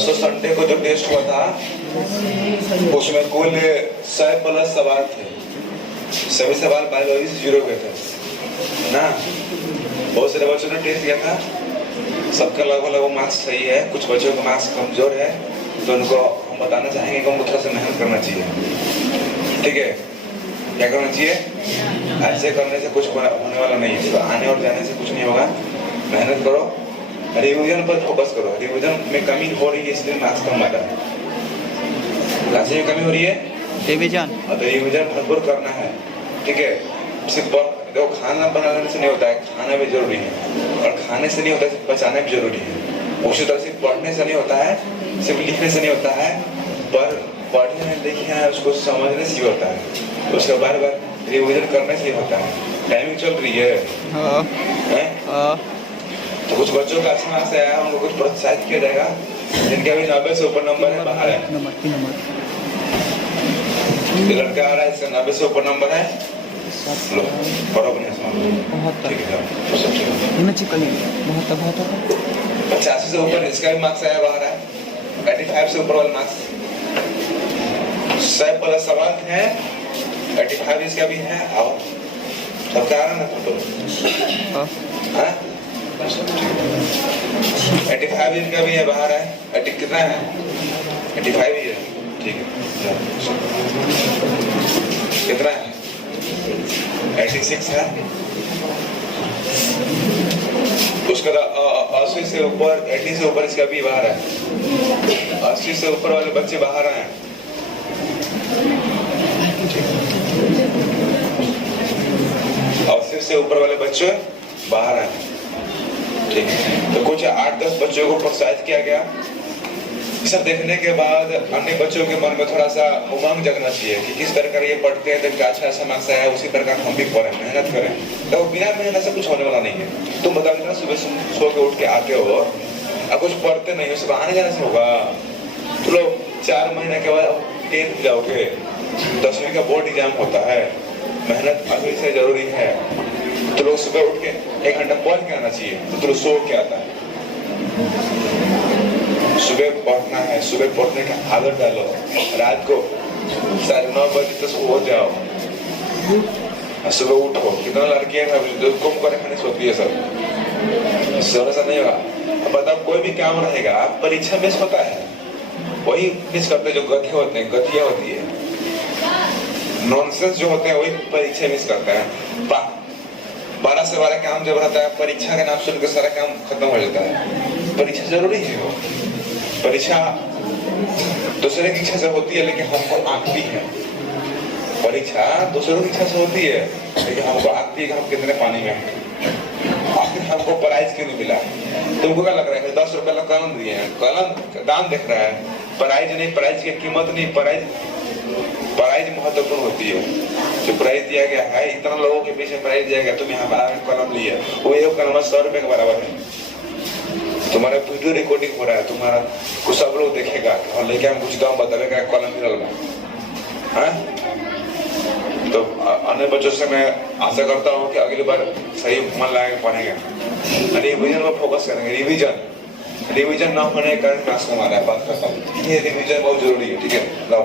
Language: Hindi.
परसों संडे को जो टेस्ट हुआ था उसमें कुल 100+ सवाल थे। सभी सवाल बायोलॉजी से जुड़े हुए थे ना। बहुत सारे बच्चों ने टेस्ट दिया था, सबका लगभग मार्क्स सही है। कुछ बच्चों का मार्क्स कमजोर है, तो उनको हम बताना चाहेंगे कि उनको थोड़ा सा मेहनत करना चाहिए। ठीक है, क्या करना चाहिए? ऐसे करने से कुछ होने वाला नहीं है, आने और जाने से कुछ नहीं होगा। मेहनत करो, रिवीजन पर फोकस करो। रिवीजन में कमी हो रही है इसलिए मार्क्स कम आ रहा है। क्लास में कमी हो रही है रिवीजन, तो रिवीजन भरपूर करना है। ठीक है, सिर्फ देखो खाना बनाने से नहीं होता है, खाना भी जरूरी है, और खाने से नहीं होता है, बचाना भी जरूरी है। उसी तरह से पढ़ने से नहीं होता है, सिर्फ लिखने से नहीं होता है, पर पढ़ने में लिखना है उसको समझने से होता है, उसका बार बार रिवीजन करने से होता है। टाइमिंग चल रही है। तो कुछ बच्चों का अच्छा मार्क्स आया, उनको कुछ प्रोत्साहित किया जाएगा। जिनके अभी 90 से ऊपर नंबर है बाहर है। लड़का आ रहा है, इसका 90 से ऊपर नंबर है, लो पढ़ो अपने ठीक है। 85 से ऊपर इसका भी मार्क्स आया बाहर है। 85 से ऊपर वाला मार्क्स 100+ सवाल है, 85 इसका भी है। आओ सबका आ रहा ना फोटो? 85 इनका भी है बाहर है। 80 कितना है? 85 ही है। ठीक है, कितना है? 86 है। उसका 80 से ऊपर, 80 से ऊपर इसका भी बाहर है। 80 से ऊपर वाले बच्चे बाहर आए। 80 से ऊपर वाले बच्चे बाहर आए। ठीक है, तो कुछ 8-10 बच्चों को प्रोत्साहित किया गया। सब देखने के बाद अन्य बच्चों के मन में थोड़ा सा उमंग जगना चाहिए कि किस प्रकार ये पढ़ते हैं, तो अच्छा अच्छा मार्क्स आया, उसी प्रकार हम भी पढ़ें, मेहनत करें। तो बिना मेहनत से कुछ होने वाला नहीं है। तुम बताओ कितना सुबह सो के उठ के आते हो और कुछ पढ़ते नहीं हो, सुबह आने जाने से होगा? तो लोग 4 महीने के बाद 10th जाओगे, 10वीं का बोर्ड एग्जाम होता है, मेहनत अभी से जरूरी है। तो लोग सुबह उठ के 1 घंटा पढ़ के आना चाहिए, तो लोग सो के आता है। सुबह पढ़ना है, सुबह पढ़ने का आदत डालो। रात को 9:30 बजे तक सो जाओ, सुबह उठो। कितना लड़कियां जो कुम करे खाने सोती है, सब सोने से नहीं होगा। अब बताओ, कोई भी काम रहेगा, परीक्षा मिस होता है, वही मिस करते जो गति होते हैं, गतियां होती है, नॉनसेंस जो होते हैं वही परीक्षा मिस करते हैं। 12 से 12 काम जब रहता है, परीक्षा का नाम सुनकर सारा काम खत्म हो जाता है। परीक्षा जरूरी है। वो परीक्षा दूसरे की इच्छा से होती है, लेकिन हमको आंकती है। परीक्षा दूसरों की इच्छा से होती है, लेकिन हमको आंकती है कि हम कितने पानी में हैं। आखिर हमको प्राइज क्यों नहीं मिला? तुमको क्या लग रहा है? 10 रुपए का कलम दिए हैं, कलम दाम देख रहा है, प्राइज नहीं, प्राइज की कीमत नहीं। प्राइज महत्वपूर्ण होती है। जो प्राइज दिया गया है, इतना लोगों के पीछे प्राइज दिया गया, तुम यहाँ कलम लिए, वो एक कलम 100 रुपए के बराबर है। तुम्हारा वीडियो रिकॉर्डिंग हो रहा है, तुम्हारा कुछ सब लोग देखेगा, लेके हम कुछ दाम बताएगा, कलम मिलल बा। तो अन्य बच्चों से मैं आशा करता हूँ कि अगली बार सही मन लगा के पढ़ेंगे, रिवीजन में फोकस करेंगे। रिवीजन ना होने के कारण क्लास में हमारा बात करता हूँ, ये रिवीजन बहुत जरूरी है। ठीक है, लाओ।